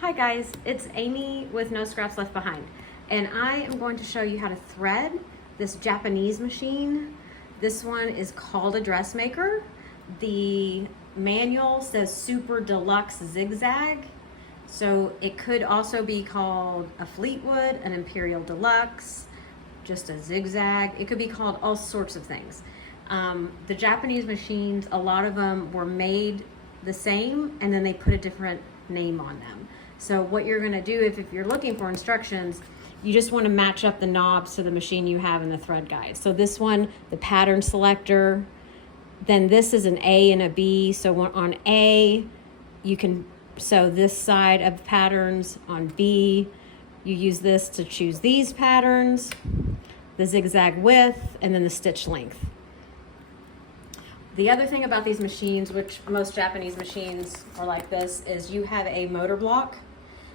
Hi guys, it's Amy with No Scraps Left Behind, and I am going to show you how to thread this Japanese machine. This one is called a Dressmaker. The manual says Super Deluxe Zig Zag, so it could also be called a Fleetwood, an Imperial Deluxe, just a zigzag. It could be called all sorts of things. The Japanese machines, a lot of them were made the same and then they put a different name on them. So what you're gonna do if you're looking for instructions, you just wanna match up the knobs to the machine you have in the thread guide. So this one, the pattern selector, then this is an A and a B. So on A, you can sew this side of patterns. On B, you use this to choose these patterns, the zigzag width, and then the stitch length. The other thing about these machines, which most Japanese machines are like this, is you have a motor block.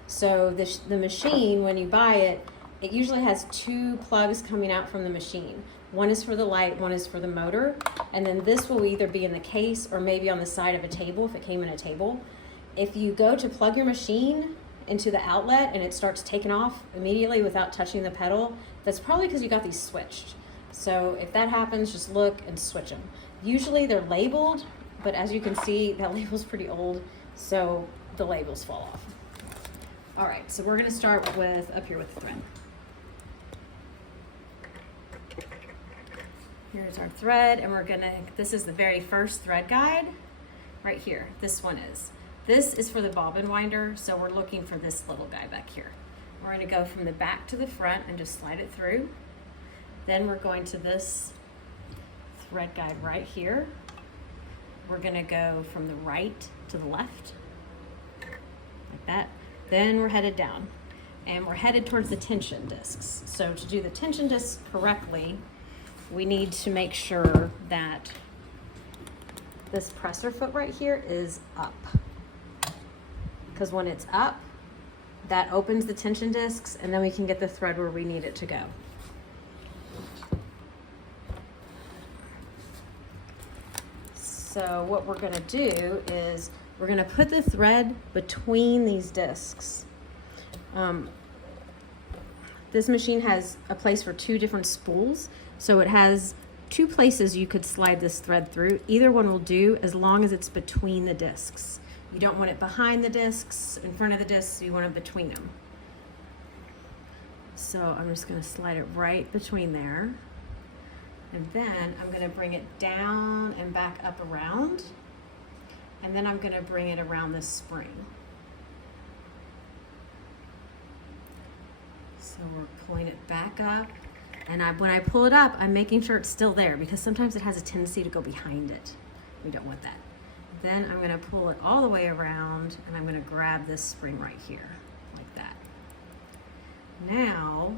So the machine, when you buy it, it usually has two plugs coming out from the machine. One is for the light, one is for the motor. And then this will either be in the case or maybe on the side of a table if it came in a table. If you go to plug your machine into the outlet and it starts taking off immediately without touching the pedal, that's probably because you got these switched. So if that happens, just look and switch them. Usually they're labeled, but as you can see, that label's pretty old, so the labels fall off. All right, so we're gonna start with up here with the thread. Here's our thread, and this is the very first thread guide right here. This one is. This is for the bobbin winder, so we're looking for this little guy back here. We're gonna go from the back to the front and just slide it through. Then we're going to this thread guide right here. We're gonna go from the right to the left, like that. Then we're headed down, and we're headed towards the tension discs. So to do the tension discs correctly, we need to make sure that this presser foot right here is up. Because when it's up, that opens the tension discs, and then we can get the thread where we need it to go. So what we're gonna do is we're gonna put the thread between these discs. This machine has a place for two different spools. So it has two places you could slide this thread through. Either one will do as long as it's between the discs. You don't want it behind the discs, in front of the discs, you want it between them. So I'm just gonna slide it right between there. And then I'm gonna bring it down and back up around. And then I'm gonna bring it around this spring. So we're pulling it back up. And when I pull it up, I'm making sure it's still there because sometimes it has a tendency to go behind it. We don't want that. Then I'm gonna pull it all the way around and I'm gonna grab this spring right here, like that. Now,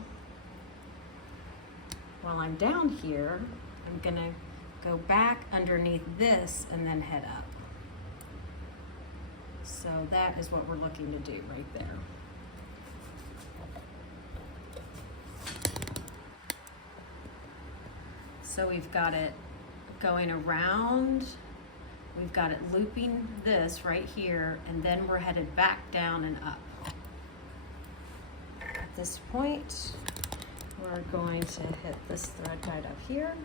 while I'm down here, I'm gonna go back underneath this and then head up. So that is what we're looking to do right there. So we've got it going around, we've got it looping this right here, and then we're headed back down and up. At this point, we're going to hit this thread guide up here.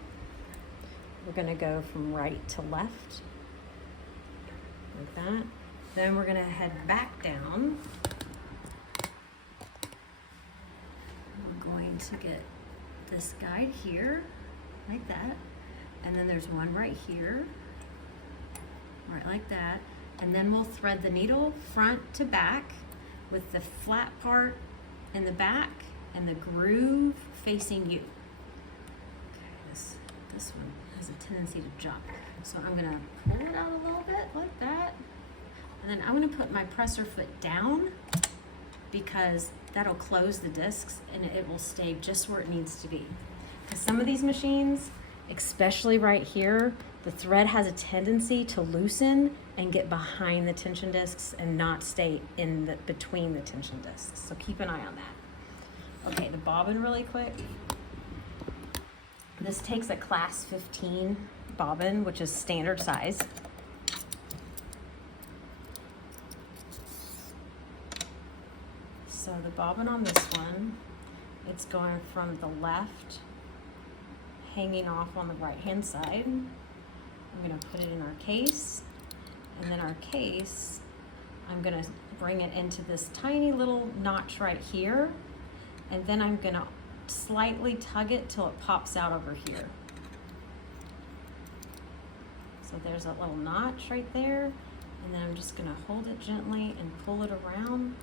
We're gonna go from right to left, like that. Then we're gonna head back down. We're going to get this guide here, like that. And then there's one right here, right like that. And then we'll thread the needle front to back with the flat part in the back and the groove facing you. Okay, this one has a tendency to jump. So I'm gonna pull it out a little bit like that. And then I'm gonna put my presser foot down because that'll close the discs and it will stay just where it needs to be. Because some of these machines, especially right here, the thread has a tendency to loosen and get behind the tension discs and not stay between the tension discs. So keep an eye on that. Okay, the bobbin really quick. This takes a class 15 bobbin, which is standard size. So the bobbin on this one, it's going from the left, hanging off on the right-hand side. I'm gonna put it in our case, and then our case, I'm gonna bring it into this tiny little notch right here, and then I'm gonna slightly tug it till it pops out over here. So there's a little notch right there, and then I'm just gonna hold it gently and pull it around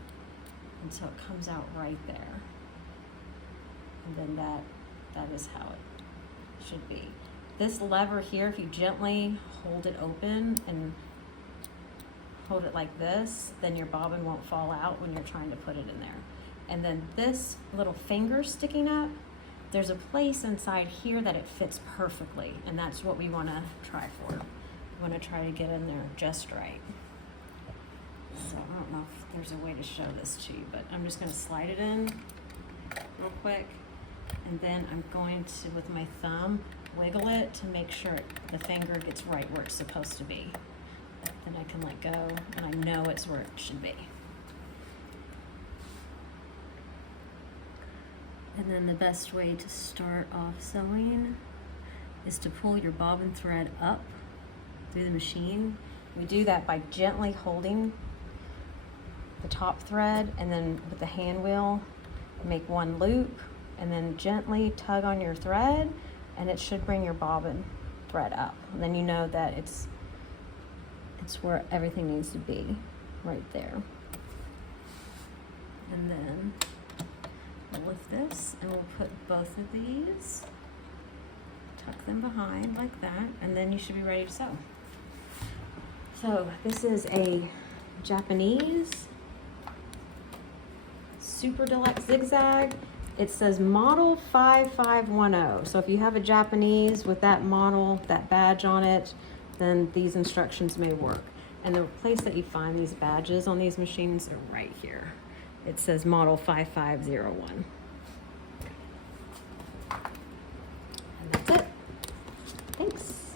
until it comes out right there. And then that is how it should be. This lever here, if you gently hold it open and hold it like this, then your bobbin won't fall out when you're trying to put it in there. And then this little finger sticking up, there's a place inside here that it fits perfectly, and that's what we wanna try for. We wanna try to get in there just right. So I don't know if there's a way to show this to you, but I'm just gonna slide it in real quick, and then I'm going to, with my thumb, wiggle it to make sure the finger gets right where it's supposed to be. Then I can let go, and I know it's where it should be. And then the best way to start off sewing is to pull your bobbin thread up through the machine. We do that by gently holding the top thread, and then with the hand wheel, make one loop, and then gently tug on your thread, and it should bring your bobbin thread up. And then you know that it's where everything needs to be, right there. And then we'll lift this, and we'll put both of these, tuck them behind like that, and then you should be ready to sew. So this is a Japanese Super Deluxe Zig Zag. It says model 5510. So if you have a Japanese with that model, that badge on it, then these instructions may work. And the place that you find these badges on these machines are right here. It says model 5501. And that's it. Thanks.